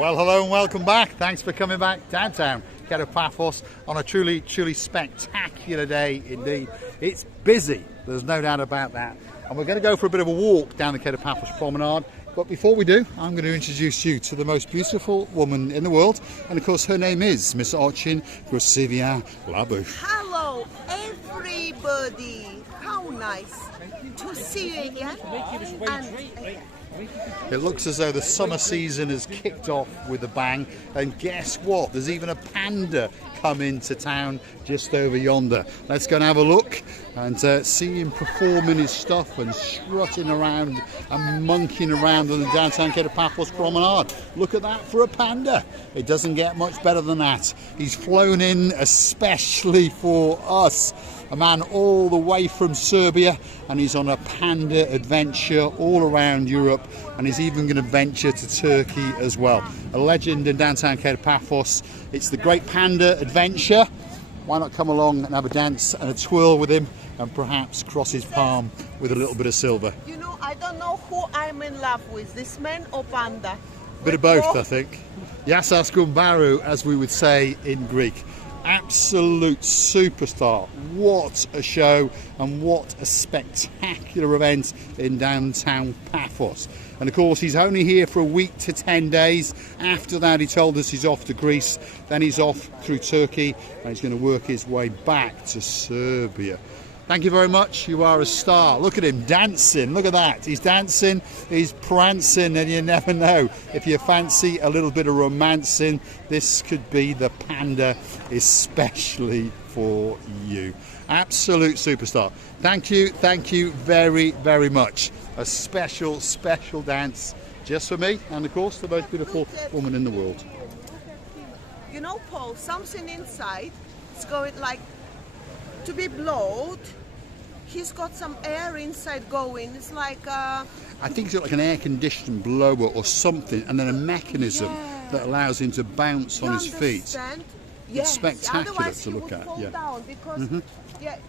Well, hello and welcome back. Thanks for coming back downtown Kato Paphos on a truly spectacular day indeed. It's busy, there's no doubt about that. And we're going to go for a bit of a walk down the Kato Paphos Promenade. But before we do, I'm going to introduce you to the most beautiful woman in the world. And of course, her name is Miss Ochin Grosivia Labouche. Hello, everybody. How nice to see you again. It looks as though the summer season has kicked off with a bang. And guess what? There's even a panda come into town just over yonder. Let's go and have a look and see him performing his stuff and strutting around and monkeying around on the downtown Kato Paphos Promenade. Look at that for a panda. It doesn't get much better than that. He's flown in especially for us. A man all the way from Serbia, and he's on a panda adventure all around Europe, and he's even going to venture to Turkey as well. A legend in downtown Kato Paphos. It's the Great Panda Adventure. Why not come along and have a dance and a twirl with him and perhaps cross his palm with a little bit of silver? You know, I don't know who I'm in love with, this man or panda. Bit of both, I think. Yassas Gumbaru, as we would say in Greek. Absolute superstar. What a show and what a spectacular event in downtown Paphos. And of course, he's only here for a week to 10 days. After that, he told us he's off to Greece, then he's off through Turkey, and he's going to work his way back to Serbia. Thank you very much. You are a star. Look at him dancing. Look at that. He's dancing, he's prancing, and you never know. If you fancy a little bit of romancing, this could be the panda especially for you. Absolute superstar. Thank you very, very much. A special dance just for me, and of course the most beautiful woman in the world. You know, Paul, something inside is going like to be blowed. He's got some air inside going. It's like I think it's like an air conditioned blower or something, and then a mechanism that allows him to bounce on his feet. Yes. It's spectacular Otherwise to look he would at. Fall down because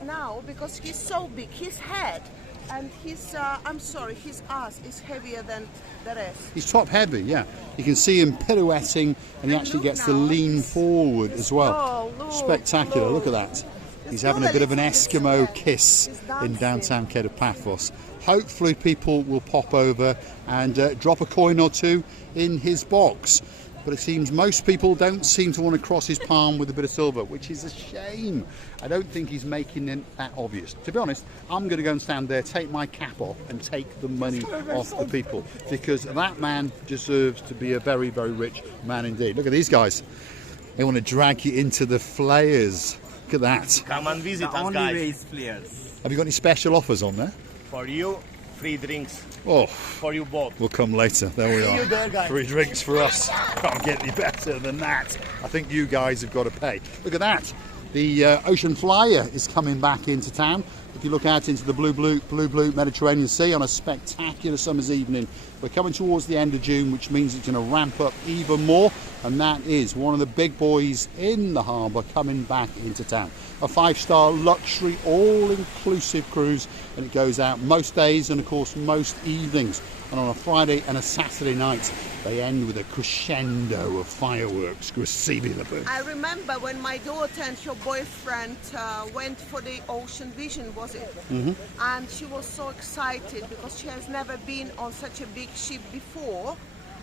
now because he's so big, his head and his I'm sorry, his ass is heavier than the rest. He's top heavy, yeah. You can see him pirouetting, and he actually gets to lean forward as well. Spectacular. Look at that. He's having a bit of an Eskimo kiss in downtown Kato Paphos. Hopefully people will pop over and drop a coin or two in his box. But it seems most people don't seem to want to cross his palm with a bit of silver, which is a shame. I don't think he's making it that obvious. To be honest, I'm going to go and stand there, take my cap off and take the money off the people, because that man deserves to be a very, very rich man indeed. Look at these guys. They want to drag you into the flayers. Look at that. Come and visit us, guys. Have you got any special offers on there? For you, free drinks. Oh, for you both. We'll come later. There we are. There, guys. Free drinks for us. Can't get any better than that. I think you guys have got to pay. Look at that. The Ocean Flyer is coming back into town. If you look out into the blue Mediterranean Sea on a spectacular summer's evening, we're coming towards the end of June, which means it's going to ramp up even more, and that is one of the big boys in the harbour coming back into town. A 5-star luxury all-inclusive cruise, and it goes out most days and of course most evenings. And on a Friday and a Saturday night, they end with a crescendo of fireworks. I remember when my daughter and her boyfriend went for the Ocean Vision, was it? And she was so excited because she has never been on such a big ship before.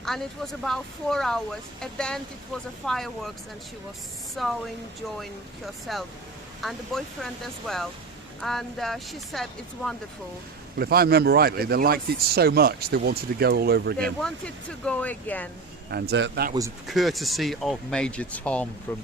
And it was about 4 hours. At the end, it was a fireworks, and she was so enjoying herself. And the boyfriend as well. And she said it's wonderful. Well, if I remember rightly, they liked it so much they wanted to go all over again. They wanted to go again. And that was courtesy of Major Tom from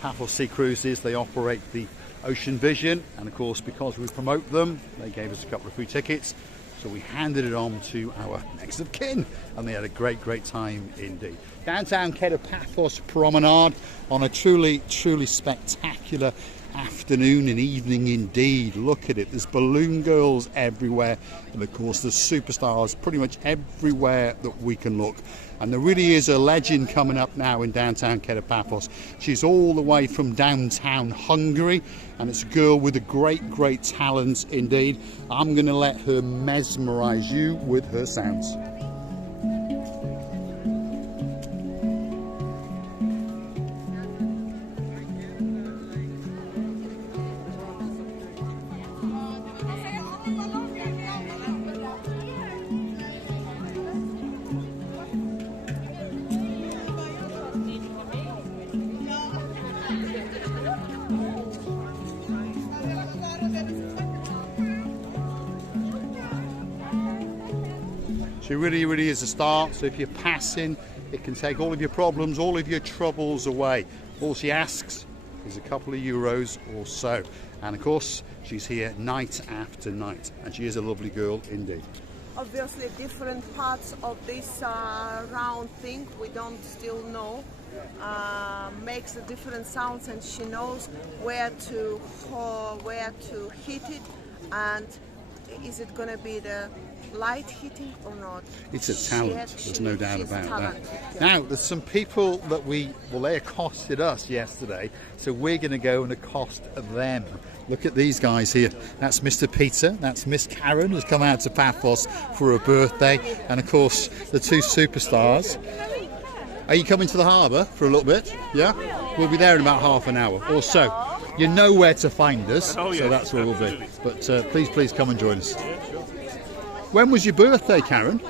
Paphos Sea Cruises. They operate the Ocean Vision, and of course because we promote them, they gave us a couple of free tickets. So we handed it on to our next of kin, and they had a great time indeed. Downtown Kato Paphos Promenade on a truly spectacular afternoon and evening indeed. Look at it, there's balloon girls everywhere, and of course there's superstars pretty much everywhere that we can look. And there really is a legend coming up now in downtown Kato Paphos. She's all the way from downtown Hungary, and it's a girl with a great talent indeed. I'm going to let her mesmerize you with her sounds. She really, really is a star. So if you're passing, it can take all of your problems, all of your troubles away. All she asks is a couple of euros or so. And of course, she's here night after night. And she is a lovely girl indeed. Obviously, different parts of this round thing we don't still know makes the different sounds, and she knows where to hit it, and is it going to be the light hitting or not? It's a talent, there's no doubt about that. Now, there's some people that they accosted us yesterday, so we're going to go and accost them. Look at these guys here. That's Mr. Peter, that's Miss Karen, who's come out to Paphos for her birthday, and of course the two superstars. Are you coming to the harbour for a little bit? Yeah? We'll be there in about half an hour or so. You know where to find us, so that's where we'll be. But please come and join us. When was your birthday, Karen?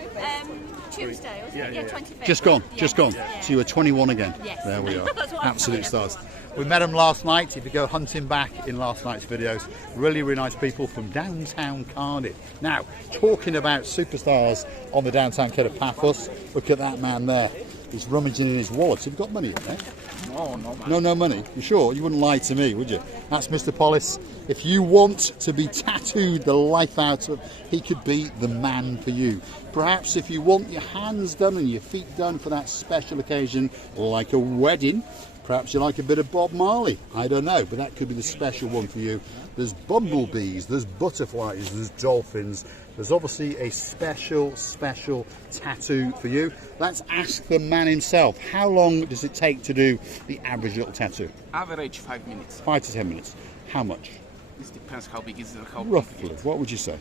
Tuesday, wasn't it? Yeah, 25th. Just gone, just gone. So you were 21 again. Yes. There we are. Absolute stars. We met them last night. If you go hunting back in last night's videos, really, really nice people from downtown Cardiff. Now, talking about superstars on the downtown Kato Paphos, look at that man there. He's rummaging in his wallet. Have you got money in there? No, no, man. No money. You sure? You wouldn't lie to me, would you? That's Mr. Paphos. If you want to be tattooed the life out of, he could be the man for you. Perhaps if you want your hands done and your feet done for that special occasion, like a wedding, perhaps you like a bit of Bob Marley. I don't know, but that could be the special one for you. There's bumblebees, there's butterflies, there's dolphins. There's obviously a special tattoo for you. Let's ask the man himself. How long does it take to do the average little tattoo? Average 5 minutes. 5 to 10 minutes. How much? This depends how big is the how Roughly, big it is. what would you say?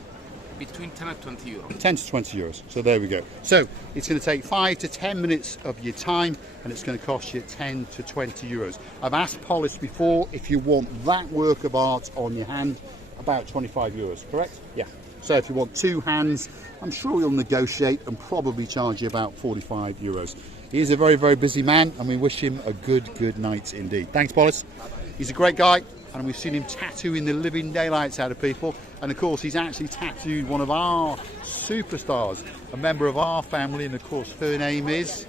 Between 10 and 20 euros. 10 to 20 euros. So there we go. So it's going to take 5 to 10 minutes of your time, and it's going to cost you 10 to 20 euros. I've asked Paphos before if you want that work of art on your hand, about 25 euros, correct? Yeah. So if you want 2 hands, I'm sure he'll negotiate and probably charge you about 45 euros. He is a very, very busy man, and we wish him a good night indeed. Thanks, Paphos. He's a great guy, and we've seen him tattooing the living daylights out of people. And of course, he's actually tattooed one of our superstars, a member of our family, and of course, her name is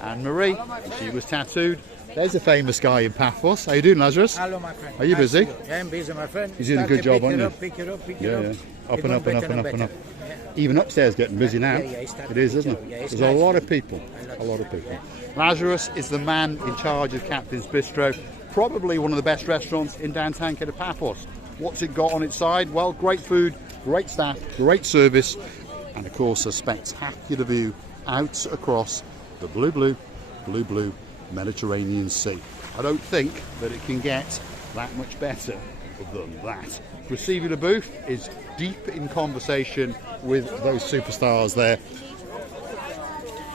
Anne-Marie. She was tattooed. There's a famous guy in Paphos. How you doing, Lazarus? Hello, my friend. Are you busy? Yeah, I'm busy, my friend. You're doing a good job, aren't you? Pick it up. Yeah. Up and up and up and up and up. Yeah. Even upstairs getting busy now. Yeah, It is, isn't it? Yeah, it's There's nice. a lot of people. A lot of people. Lazarus is the man in charge of Captain's Bistro. Probably one of the best restaurants in downtown Kato Paphos. What's it got on its side? Well, great food, great staff, great service, and of course a spectacular view out across the blue Mediterranean Sea. I don't think that it can get that much better than that. Receiving the booth is deep in conversation with those superstars there.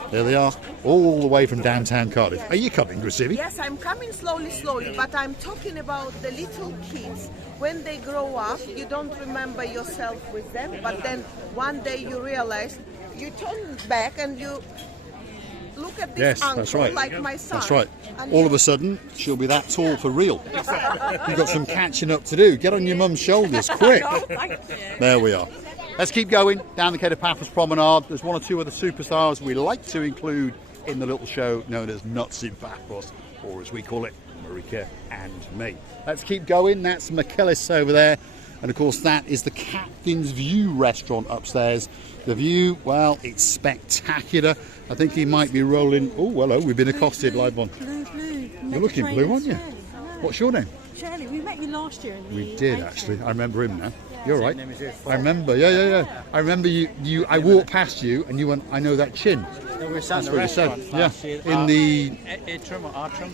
There they are, all the way from downtown Cardiff. Are you coming, Gracivi? Yes, I'm coming slowly, but I'm talking about the little kids. When they grow up, you don't remember yourself with them, but then one day you realize, you turn back and you look at this uncle, that's right. like my son. That's right. And All of a sudden, she'll be that tall for real. You've got some catching up to do. Get on your mum's shoulders, quick. There we are. Let's keep going down the Kato Paphos Promenade. There's 1 or 2 other superstars we like to include in the little show known as Nuts in Paphos, or as we call it, Marika and me. Let's keep going. That's McKellis over there. And of course, that is the Captain's View restaurant upstairs. The view, well, it's spectacular. I think he might be rolling. Oh, hello, we've been accosted live on. Blue. You're looking blue, aren't you? What's your name? Shirley, we met you last year. We did actually. I remember him now. You're right. I remember. Yeah. I remember you. I walked past you, and you went. I know that chin. That's what you said. Yeah. In the atrium or atrium.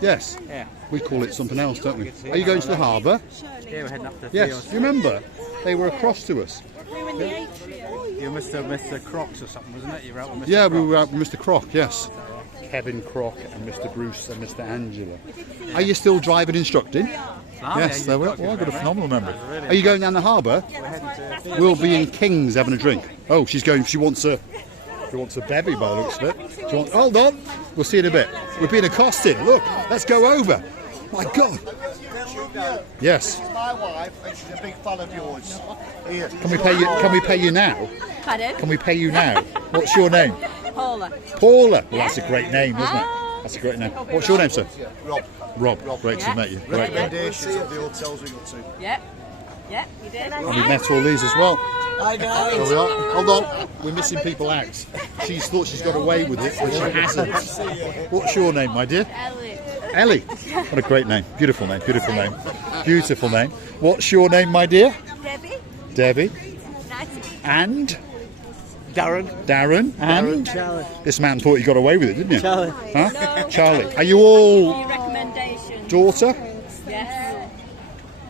yes. Yeah. We call it something else, don't we? Are you going to the harbour? Yeah, we're heading up to Yes. You remember? They were across to us. We were in the atrium. You Mr. Crocs or something, wasn't it? You were out with Mr. Yeah, Crocs. we were out with Mr. Croc. Yes. Kevin Croc and Mr. Bruce and Mr. Angela. Are you still driving instructing? Yes, there we are. Well, I've got a phenomenal memory. Are you going down the harbour? We'll be in King's having a drink. Oh, she's going. She wants a bevy by the looks of it. Hold on. We'll see in a bit. We're being accosted. Look, let's go over. My God. Yes. She's my wife, and she's a big fan of yours. Here. Can we pay you? Can we pay you now? Pardon? Can we pay you now? What's your name? Paula. Paula. Well, that's a great name, isn't it? That's a great name. What's your name, sir? Rob. Rob. Great to Yeah. meet you. Great. Recommendations of the hotels we go to. Yeah. Yeah, you did. And we've met all these as well. Hi guys. There we are. Hold on. We're missing people out. She's thought she's got away with it, but she hasn't. What's your name, my dear? Ellie. What a great name. Beautiful name. Beautiful name. Beautiful name. What's your name, my dear? Debbie. Debbie. Nice to meet you. And Darren. Darren. And Charlie. this man thought he got away with it, didn't you? Charlie. Huh? No. Charlie. Are you all Your recommendations. daughter? Yes.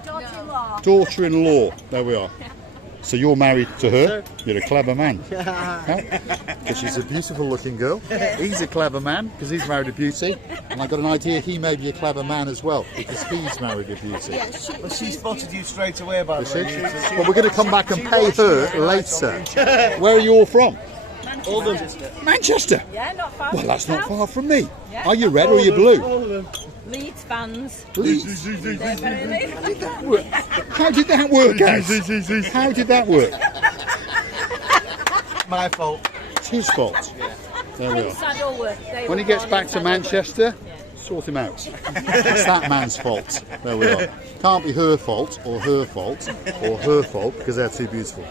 Daughter-in-law. Daughter-in-law. There we are. So you're married to her. You're a clever man. Because she's a beautiful looking girl. He's a clever man because he's married a beauty. And I got an idea he may be a clever man as well because he's married a beauty. Well, she spotted you straight away, by the way. But we're going to come back and pay her later. Where are you all from? Manchester. Yeah, not far. Well, from that's you not now. far from me. Yeah. Are you red or are you blue? Leeds fans. Leeds. They're very Leeds. How did that work out? How did that work? My fault. It's his fault. There we are. Saddle work. They When were he gets born back in to Saddle Manchester, sort him out. It's that man's fault. There we are. Can't be her fault or her fault or her fault because they're too beautiful.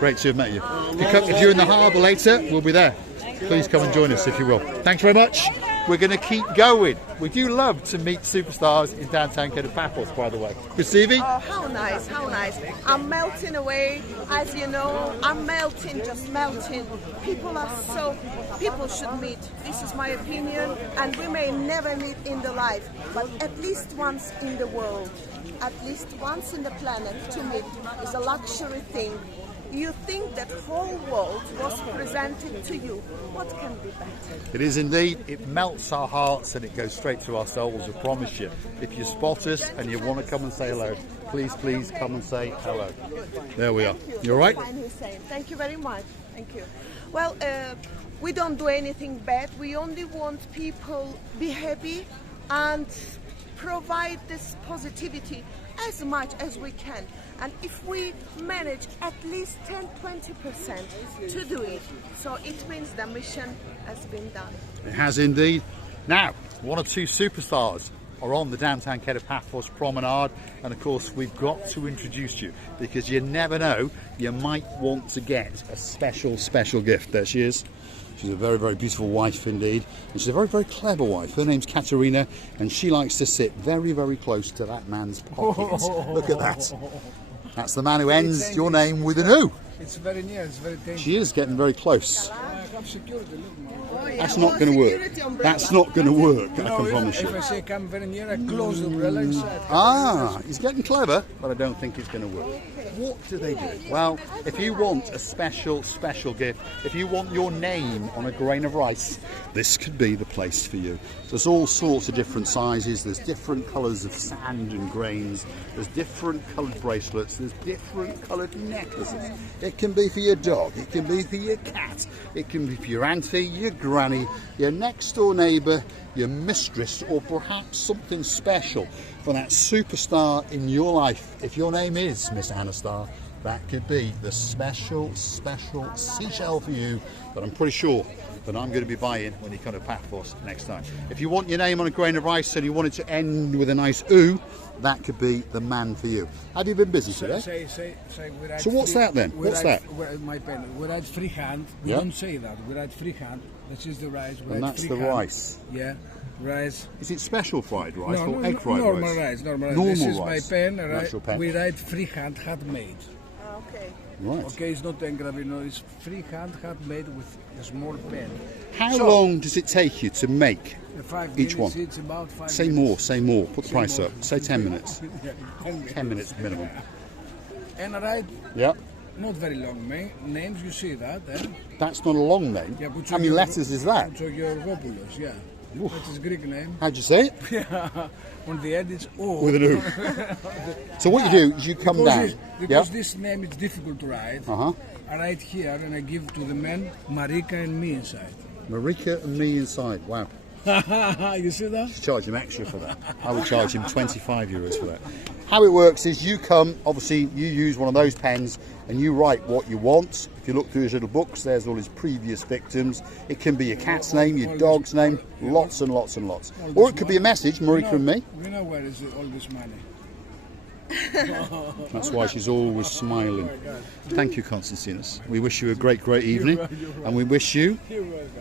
Great to have met you. If you're in the harbour later, we'll be there. Please come and join us if you will. Thanks very much. We're going to keep going. We do love to meet superstars in downtown Kato Paphos, by the way. Stevie? Oh, how nice, how nice. I'm melting away, as you know. I'm melting, just melting. People should meet. This is my opinion, and we may never meet in the life, but at least once in the world, at least once in the planet to meet is a luxury thing. You think that whole world was presented to you. What can be better? It is indeed. It melts our hearts and it goes straight to our souls, I promise you. If you spot us and you want to come and say hello, please come and say hello. There we are. You all right? Fine, Hussein. Thank you very much. Thank you. Well, we don't do anything bad. We only want people be happy and provide this positivity as much as we can. And if we manage at least 10-20% to do it, so it means the mission has been done. It has indeed. Now, one or two superstars are on the downtown Kato Paphos Promenade, and of course we've got to introduce you because you never know, you might want to get a special gift. There she is. She's a very, very beautiful wife indeed, and she's a very, very clever wife. Her name's Katerina, and she likes to sit very, very close to that man's pocket. Look at that. That's the man who ends your name with an U. It's very near, it's very dangerous. She is getting very close. I have security, look. That's not going to work. That's not going to work, I can promise If you. I say come very near, I close the umbrella inside. Ah, he's getting clever, but I don't think it's going to work. What do they do? Well, if you want a special gift, if you want your name on a grain of rice, this could be the place for you. There's all sorts of different sizes, there's different colours of sand and grains, there's different coloured bracelets, there's different coloured necklaces. It can be for your dog, it can be for your cat, it can be for your auntie, your granny, your next door neighbour, your mistress, or perhaps something special for that superstar in your life. If your name is Miss Anastar, that could be the special seashell for you that I'm pretty sure that I'm going to be buying when you come to Paphos next time. If you want your name on a grain of rice and you want it to end with a nice oo, that could be the man for you. Have you been busy today? So what's that then? What's that? My pen. We write freehand. We Yeah. don't say that. We write freehand. This is the rice. We And write that's the freehand. rice. Yeah, rice. Is it special fried rice No, or no, egg fried normal rice? rice. Normal rice. Normal This is rice. my pen. Natural pen. We write freehand, handmade. Okay. Right. Okay, it's not engraved. No, it's freehand, handmade with a small pen. How long does it take you to make 5 each minutes, one? It's about 5 Say minutes. more. Put the price up. Say 10 minutes. Yeah, 10 minutes. 10 minutes minimum. And I write Yeah. not very long names. You see that? Eh? That's not a long name. Yeah, How many letters is that? So Georgopoulos, yeah. That is Greek name. How'd you say it? Yeah. On the end it's O. With an U. So what you do is you come down. Because this name is difficult to write. Uh-huh. I write here and I give to the men Marika and me inside. Marika and me inside. Wow. You see that? Charge him extra for that. I would charge him 25 euros for that. How it works is you come, obviously you use one of those pens and you write what you want. If you look through his little books, there's all his previous victims. It can be your cat's name, your dog's name, lots and lots and lots. Or it could be a message, Marika and me. We know where is all this money. That's why she's always smiling. Thank you, Constantinos. We wish you a great evening, and we wish you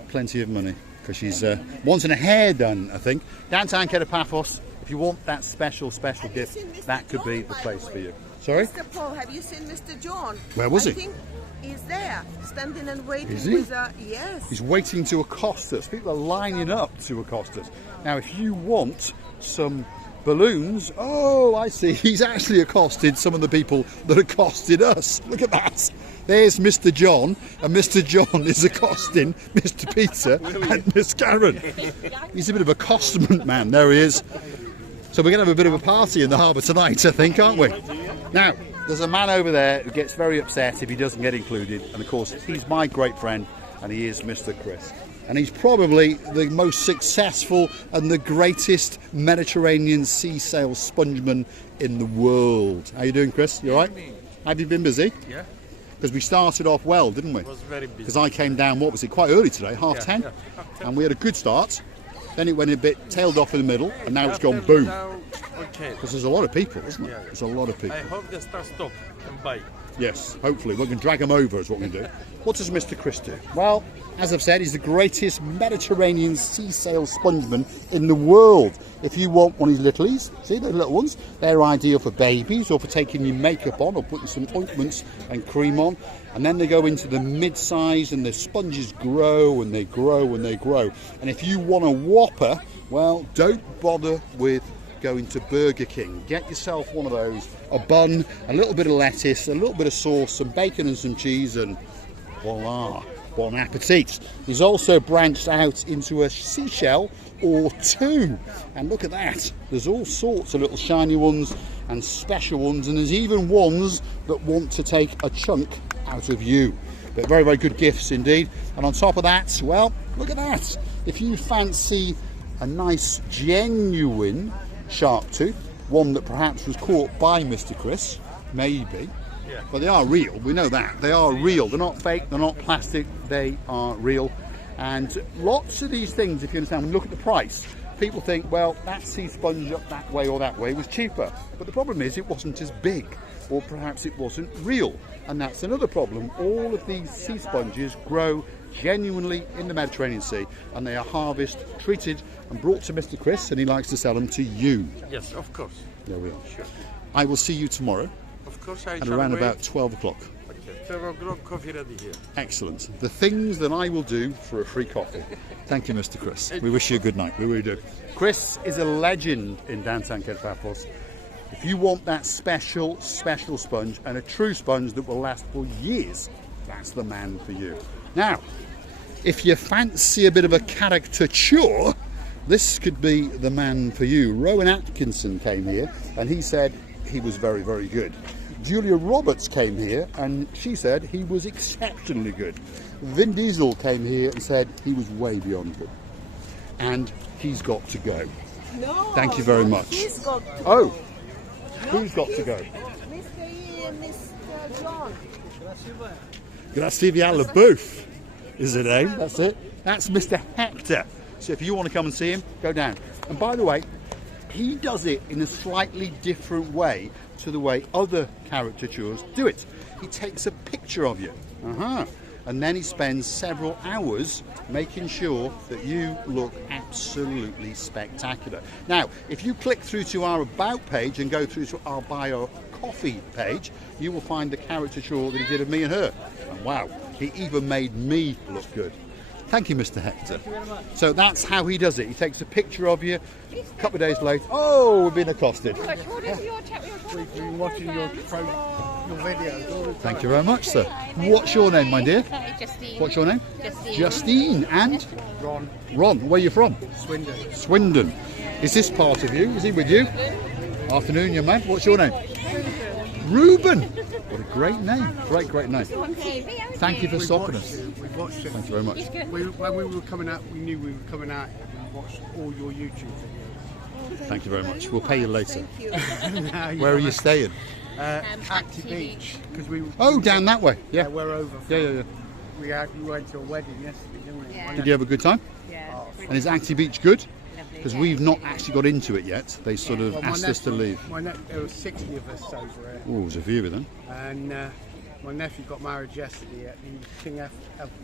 plenty of money, because she's wanting a hair done, I think. Downtown Kato Paphos, if you want that special gift, that could be the place for you. Sorry? Mr. Paul, have you seen Mr. John? Where was he? I think he's there, standing and waiting. Is he? With yes. He's waiting to accost us. People are lining up to accost us. Now, if you want some balloons, oh, I see. He's actually accosted some of the people that accosted us. Look at that. There's Mr. John, and Mr. John is accosting Mr. Peter and Miss Karen. He's a bit of a accostement man. There he is. So we're going to have a bit of a party in the harbour tonight, I think, aren't we? Now, there's a man over there who gets very upset if he doesn't get included, and of course, he's my great friend, and he is Mr. Chris. And he's probably the most successful and the greatest Mediterranean sea sail spongeman in the world. How you doing, Chris? You all right? Have you been busy? Yeah. Because we started off well, didn't we? It was very busy. Because I came down, what was it, quite early today, half 10? And we had a good start. Then it went a bit tailed off in the middle, and now it's gone boom. Okay. Because there's a lot of people, isn't there? There's a lot of people. I hope they start stop and buy. Yes, hopefully. We can drag him over is what we can do. What does Mr. Chris do? Well, as I've said, he's the greatest Mediterranean sea sail spongeman in the world. If you want one of these littlies, see those little ones? They're ideal for babies or for taking your makeup on or putting some ointments and cream on. And then they go into the mid-size and the sponges grow and they grow and they grow. And if you want a whopper, well, don't bother with going to Burger King. Get yourself one of those, a bun, a little bit of lettuce, a little bit of sauce, some bacon and some cheese, and voila, bon appetit. He's also branched out into a seashell or two, and look at that. There's all sorts of little shiny ones and special ones, and there's even ones that want to take a chunk out of you. But very, very good gifts indeed. And on top of that, well, look at that. If you fancy a nice, genuine shark tooth, one that perhaps was caught by Mr. Chris, maybe. Yeah. But they are real, we know that. They are real. They're not fake, they're not plastic, they are real. And lots of these things, if you understand, when you look at the price, people think, well, that sea sponge up that way or that way was cheaper. But the problem is it wasn't as big, or perhaps it wasn't real. And that's another problem. All of these sea sponges grow genuinely in the Mediterranean Sea, and they are harvested, treated and brought to Mr. Chris, and he likes to sell them to you. Yes, of course. There we are. Sure. I will see you tomorrow Of course, I at shall around wait. about 12 o'clock. Okay. 12 o'clock, coffee ready here. Excellent. The things that I will do for a free coffee. Thank you, Mr. Chris. We wish you a good night. We really do. Chris is a legend in downtown Kato Paphos. If you want that special sponge, and a true sponge that will last for years, that's the man for you. Now, if you fancy a bit of a caricature, this could be the man for you. Rowan Atkinson came here and he said he was very, very good. Julia Roberts came here and she said he was exceptionally good. Vin Diesel came here and said he was way beyond good. And he's got to go. No. Thank you very much. He's got to Oh, go. who's got to go? Mr. E and Mr. John. Grazie alla bouffe is the name, that's it. That's Mr. Hector. So if you want to come and see him, go down. And by the way, he does it in a slightly different way to the way other caricatures do it. He takes a picture of you. And then he spends several hours making sure that you look absolutely spectacular. Now, if you click through to our About page and go through to our Buy a Coffee page, you will find the caricature that he did of me and her. And wow, he even made me look good. Thank you, Mr. Hector. Thank you very much. So that's how he does it. He takes a picture of you, a couple of days later, oh, we've been accosted. What is your chat? We've been watching your videos all the time. Thank you very much, sir. What's your name, my dear? Justine. What's your name? Justine. Justine. And? Ron, Ron. Where are you from? Swindon. Swindon. Is this part of you? Is he with you? Afternoon, young man. What's your name? Reuben. What a great name. Great name. Thank you for stopping us. We watched it. Thank you very much. When we were coming out, we knew we were coming out watch all your YouTube videos. Thank you very much. We'll pay you later. Thank you. Where are you staying? Active Beach, because we. Oh, down that way. Yeah, Yeah. we're over. Yeah. We went to a wedding yesterday, didn't we? Yeah. Did you have a good time? Yeah. And is Active Beach good? Lovely. Because Yeah. we've not actually got into it yet. They sort of Well, my asked us to nephew- leave. There were 60 of us over here, Oh, there's a few of them. and my nephew got married yesterday at the King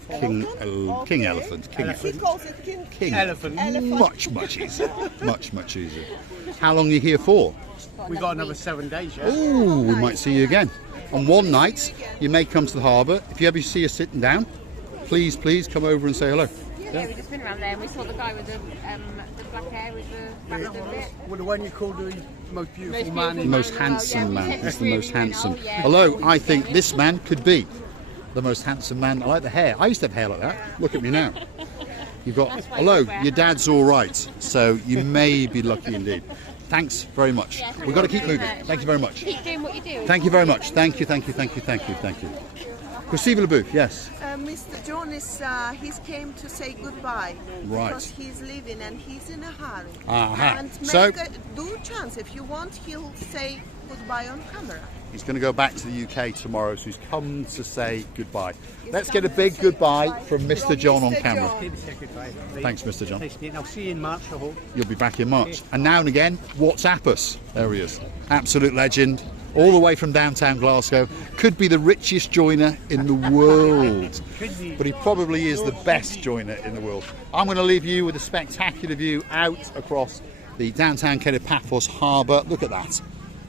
King Okay. Elephant. King He Elephant. calls it King. King Elephant. Much easier. much easier. How long are you here for? We got another 7 days, yeah. Oh, we might see you again. On one night, you may come to the harbour. If you ever see us sitting down, please come over and say hello. Yeah, we just went around there and we saw the guy with the black hair with the back of it. Well, the one you called the most beautiful man The in most handsome man. He's the most handsome. Although I think this man could be the most handsome man. I like the hair. I used to have hair like that. Look at me now. You've got. Although your dad's all right, so you may be lucky indeed. Thanks very much. We've got to keep moving. Thank you very much. Keep doing what you do. Thank you very much. Thank you. Receive le bouffe, yes. Mr. John is he's came to say goodbye Right. because he's leaving and he's in a hurry. Aha. And So- do chance if you want, he'll say goodbye on camera. He's going to go back to the UK tomorrow, so he's come to say goodbye. Let's get a big goodbye from Mr. John on camera. Thanks, Mr. John. I'll see you in March, I hope. You'll be back in March. And now and again, WhatsApp us. There he is. Absolute legend. All the way from downtown Glasgow. Could be the richest joiner in the world. But he probably is the best joiner in the world. I'm going to leave you with a spectacular view out across the downtown Kato Paphos harbour. Look at that.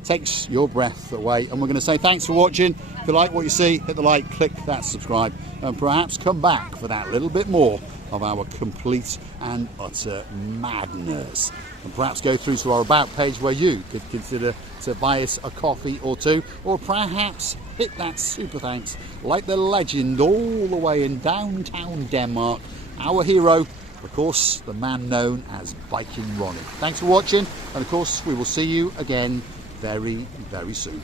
Takes your breath away. And we're going to say thanks for watching. If you like what you see, hit the like, click that subscribe, and perhaps come back for that little bit more of our complete and utter madness. And perhaps go through to our About page where you could consider to buy us a coffee or two, or perhaps hit that super thanks like the legend all the way in downtown Denmark, our hero, of course, the man known as Biking Ronnie. Thanks for watching, and of course we will see you again very soon.